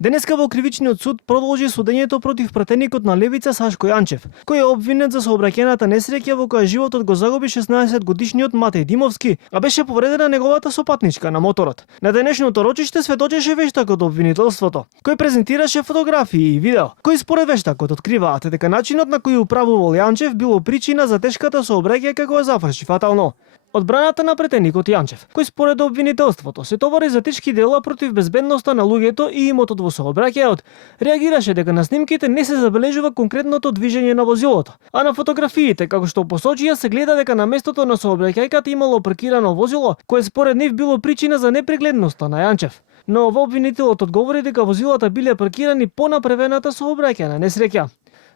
Денеска во кривичниот суд продолжи судењето против пратеникот на левица Сашко Јанчев, кој е обвинет за сообраќајната несреќа во која животот го загуби 16-годишниот Матеј Димовски, а беше повредена неговата сопатничка на моторот. На денешното рочиште сведочеше вештакот обвинителството, кој презентираше фотографии и видео, кои според вештакот откриваат дека начинот на кој управувал Јанчев било причина за тешката сообраќајка која заврши фатално. Одбраната на претеникот Јанчев, кој според обвинителството се товари за тешки дела против безбедноста на луѓето и имотот во сообраќајот, реагираше дека на снимките не се забележува конкретното движење на возилото, а на фотографиите, како што посочија, се гледа дека на местото на сообраќајката имало паркирано возило, кое според нив било причина за непрегледноста на Јанчев. Но обвинителот одговори дека возилата биле паркирани по направената сообраќајна несреќа.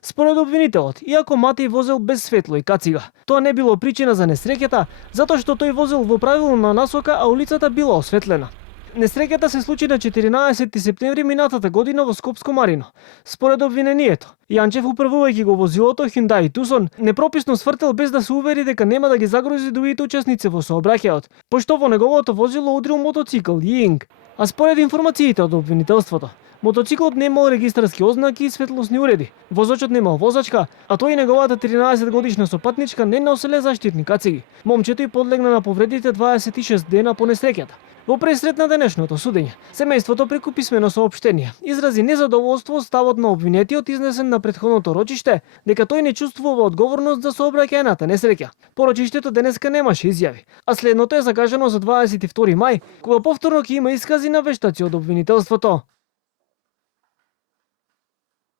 Според обвинителот, иако Матеј возел без светло и кацига, тоа не било причина за несреќата, затоа што тој возел во правилна насока, а улицата била осветлена. Несреќата се случи на 14 септември минатата година во Скопско Марино. Според обвинението, Јанчев управувајќи го возилото Hyundai Tucson, непрописно свртел без да се увери дека нема да ги загрози другите учесници во сообраќајот, пошто во неговото возило удрил мотоцикл Ying. А според информациите од обвинителството, мотоциклот немал регистарски ознаки и светлосни уреди. Возачот немал возачка, а тој и неговата 13-годишна сопатничка не носеле заштитни кациги. Момчето и подлегна на повредите 26 дена по несреќата. Во пресрет на денешното судење, семејството преку писмено соопштение изрази незадоволство од ставот на обвинетиот изнесен на претходното рочиште, дека тој не чувствува одговорност за сообраќајната несреќа. Порочиштето денеска немаше изјави, а следното е закажано за 22 мај, кога повторно ќе има искази на вештаци од обвинителството.